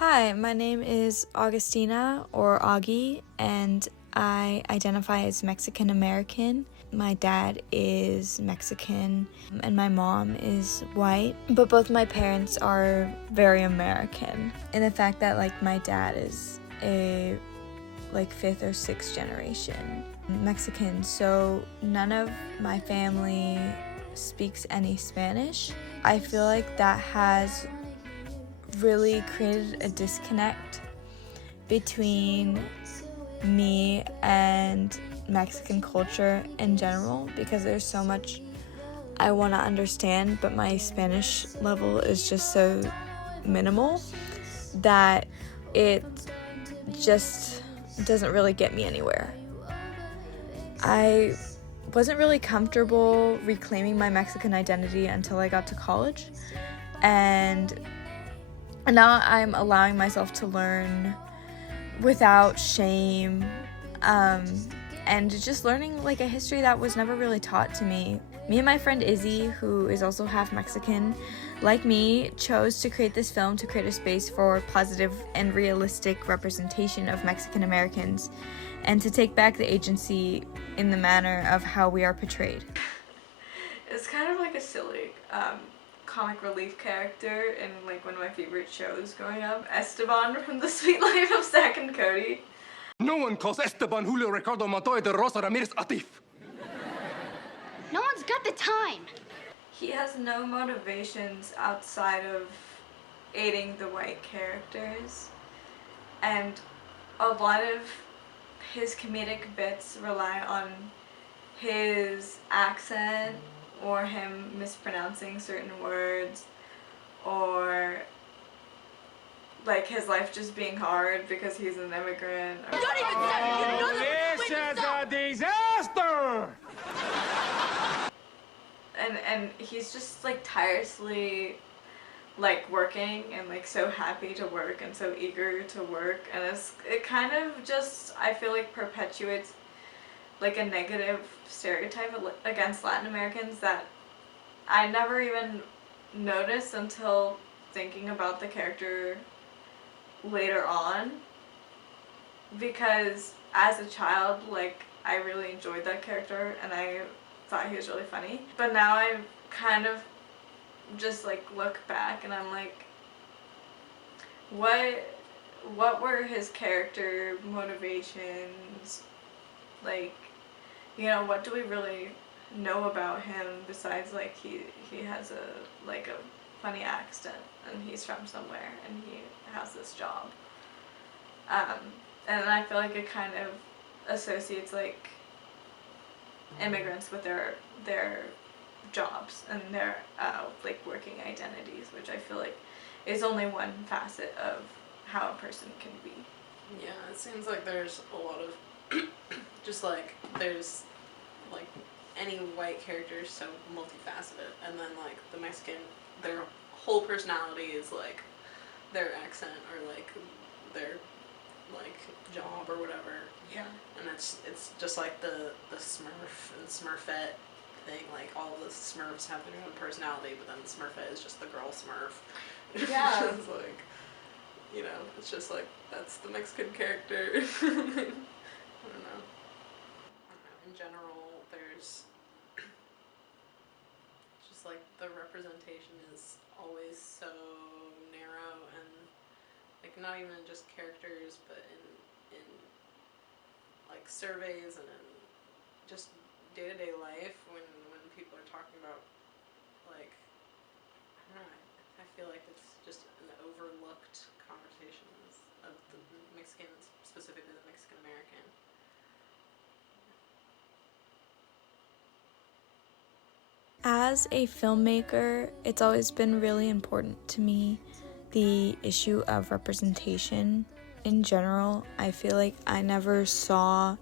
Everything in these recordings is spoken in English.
Hi, my name is Augustina or Auggie, and I identify as Mexican American. My dad is Mexican and my mom is white, but both my parents are very American. And the fact that my dad is a fifth or sixth generation Mexican, so none of my family speaks any Spanish. I feel like that has really created a disconnect between me and Mexican culture in general, because there's so much I want to understand, but my Spanish level is just so minimal that it just doesn't really get me anywhere. I wasn't really comfortable reclaiming my Mexican identity until I got to college, and now I'm allowing myself to learn without shame, and just learning a history that was never really taught to me. Me and my friend Izzy, who is also half Mexican, like me, chose to create this film to create a space for positive and realistic representation of Mexican Americans and to take back the agency in the manner of how we are portrayed. It's kind of like a silly comic relief character in one of my favorite shows growing up, Esteban from The Sweet Life of Zack and Cody. No one calls Esteban Julio Ricardo Montoya de Rosa Ramirez Atif. No one's got the time. He has no motivations outside of aiding the white characters, and a lot of his comedic bits rely on his accent or him mispronouncing certain words, or his life just being hard because he's an immigrant. Don't even say it! You know This is a disaster! And he's just tirelessly working and so happy to work and so eager to work, and it kind of just, I feel perpetuates a negative stereotype against Latin Americans that I never even noticed until thinking about the character later on, because as a child I really enjoyed that character and I thought he was really funny, but now I kind of just look back and I'm what were his character motivations, what do we really know about him besides he has a funny accent and he's from somewhere and he has this job, and I feel it kind of associates immigrants with their jobs and their working identities, which I feel is only one facet of how a person can be. Yeah, it seems there's a lot of just there's any white character is so multifaceted, and then the Mexican, their whole personality is their accent or their job or whatever. Yeah. And it's just the Smurf and Smurfette thing, all the Smurfs have their own personality, but then the Smurfette is just the girl Smurf. Yeah. It's it's just that's the Mexican character. I don't know. In general, there's just the representation is always so narrow, and not even in just characters, but in surveys and in just day-to-day life when people are talking about I don't know, I feel it's just an overlooked conversation of the Mexicans, specifically the Mexican American. As a filmmaker, it's always been really important to me, the issue of representation in general. I feel I never saw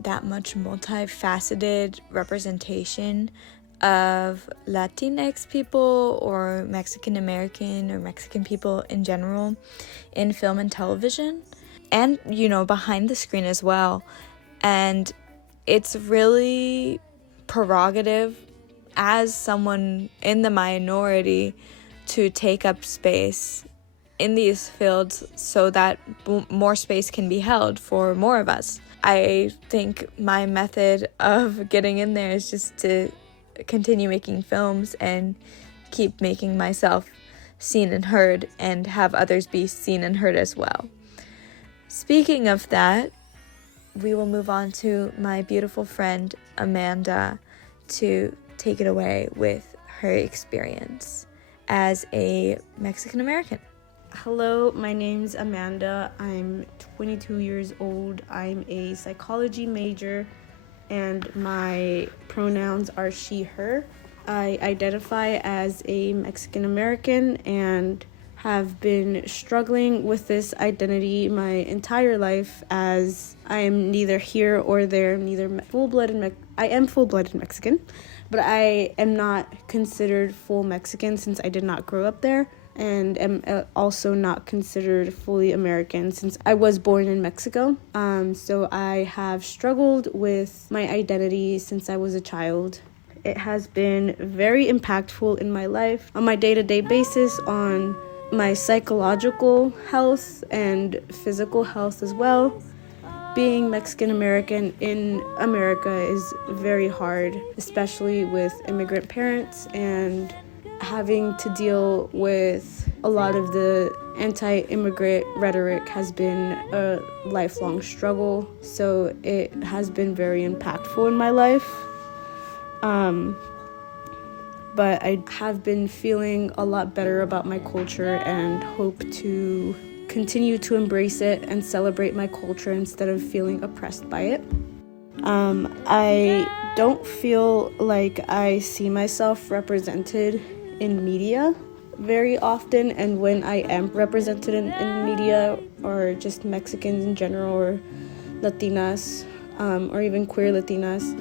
that much multifaceted representation of Latinx people or Mexican American or Mexican people in general in film and television, and behind the screen as well. And it's really prerogative as someone in the minority to take up space in these fields so that more space can be held for more of us. I think my method of getting in there is just to continue making films and keep making myself seen and heard and have others be seen and heard as well. Speaking of that, we will move on to my beautiful friend Amanda to take it away with her experience as a Mexican American. Hello, my name's Amanda. I'm 22 years old. I'm a psychology major, and my pronouns are she, her. I identify as a Mexican American and have been struggling with this identity my entire life, as I am neither here or there, I am full-blooded Mexican, but I am not considered full Mexican since I did not grow up there, and am also not considered fully American since I was born in Mexico. So I have struggled with my identity since I was a child. It has been very impactful in my life on my day-to-day basis, on my psychological health and physical health as well. Being Mexican American in America is very hard, especially with immigrant parents, and having to deal with a lot of the anti-immigrant rhetoric has been a lifelong struggle. So it has been very impactful in my life. But I have been feeling a lot better about my culture and hope to continue to embrace it and celebrate my culture instead of feeling oppressed by it. I don't feel like I see myself represented in media very often, and when I am represented in media, or just Mexicans in general, or Latinas, or even queer Latinas,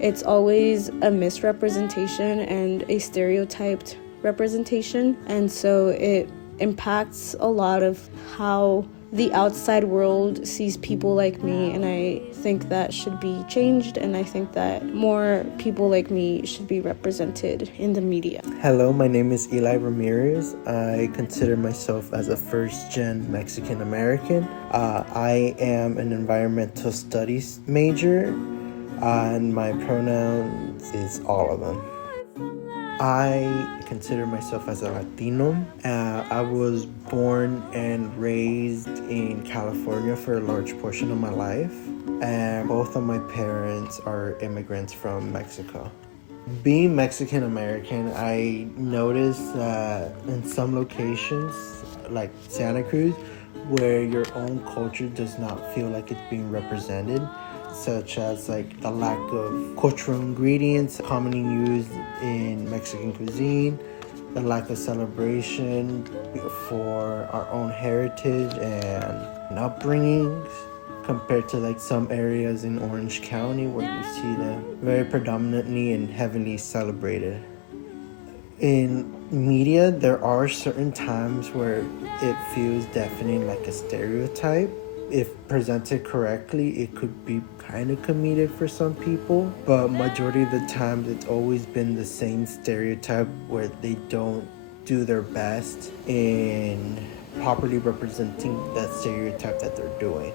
it's always a misrepresentation and a stereotyped representation, and so it impacts a lot of how the outside world sees people like me, and I think that should be changed, and I think that more people like me should be represented in the media. Hello, my name is Eli Ramirez. I consider myself as a first-gen Mexican American. I am an environmental studies major, and my pronouns is all of them. I consider myself as a Latino. I was born and raised in California for a large portion of my life, and both of my parents are immigrants from Mexico. Being Mexican American, I noticed that in some locations, like Santa Cruz, where your own culture does not feel like it's being represented, such as like the lack of cultural ingredients commonly used in Mexican cuisine, the lack of celebration for our own heritage and upbringings, compared to like some areas in Orange County where you see them very predominantly and heavily celebrated. In media, there are certain times where it feels definitely like a stereotype. If presented correctly, it could be kind of comedic for some people, but majority of the times it's always been the same stereotype where they don't do their best in properly representing that stereotype that they're doing.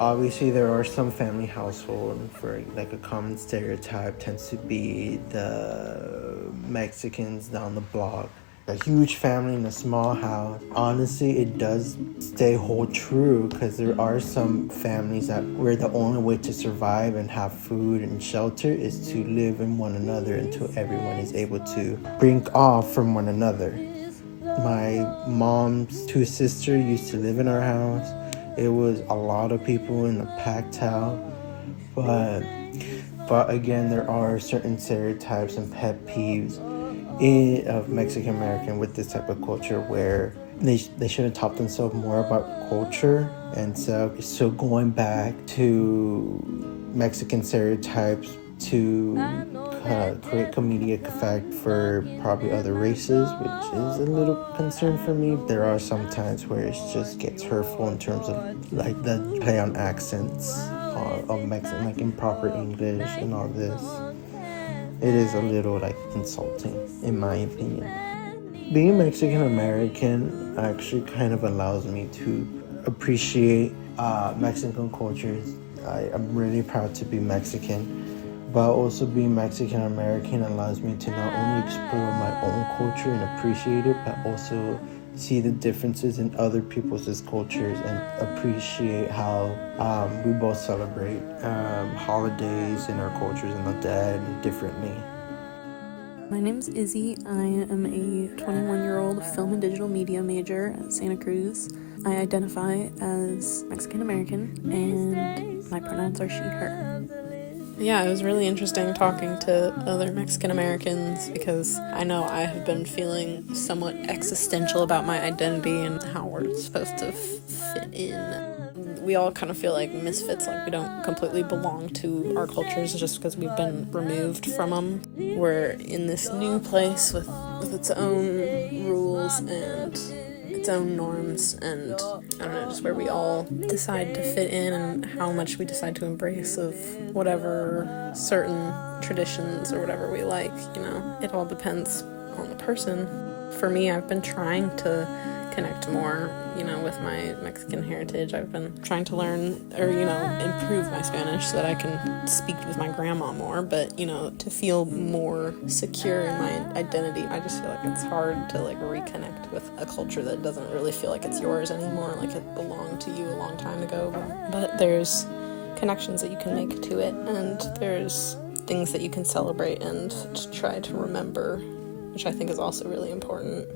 Obviously, there are some family households for like a common stereotype tends to be the Mexicans down the block. A huge family in a small house. Honestly, it does hold true, because there are some families that where the only way to survive and have food and shelter is to live in one another until everyone is able to drink off from one another. My mom's two sisters used to live in our house. It was a lot of people in a packed house, but again, there are certain stereotypes and pet peeves of Mexican American with this type of culture where they should have taught themselves more about culture. And so going back to Mexican stereotypes to create comedic effect for probably other races, which is a little concern for me. There are some times where it just gets hurtful in terms of like the play on accents of Mexican, like improper English and all this. It is a little like insulting, in my opinion. Being Mexican American actually kind of allows me to appreciate Mexican cultures. I'm really proud to be Mexican, but also being Mexican American allows me to not only explore my own culture and appreciate it, but also see the differences in other people's cultures and appreciate how we both celebrate holidays in our cultures and look at it differently. My name's Izzy. I am a 21-year-old film and digital media major at Santa Cruz. I identify as Mexican American, and my pronouns are she, her. Yeah, it was really interesting talking to other Mexican Americans because I know I have been feeling somewhat existential about my identity and how we're supposed to fit in. We all kind of feel like misfits, like we don't completely belong to our cultures just because we've been removed from them. We're in this new place with its own rules and its own norms, and I don't know, just where we all decide to fit in and how much we decide to embrace of whatever certain traditions or whatever we like, you know. It all depends on the person. For me, I've been trying to connect more, you know, with my Mexican heritage. I've been trying to learn or, you know, improve my Spanish so that I can speak with my grandma more, but, you know, to feel more secure in my identity, I just feel like it's hard to, like, reconnect with a culture that doesn't really feel like it's yours anymore, like it belonged to you a long time ago. But there's connections that you can make to it, and there's things that you can celebrate and try to remember, which I think is also really important.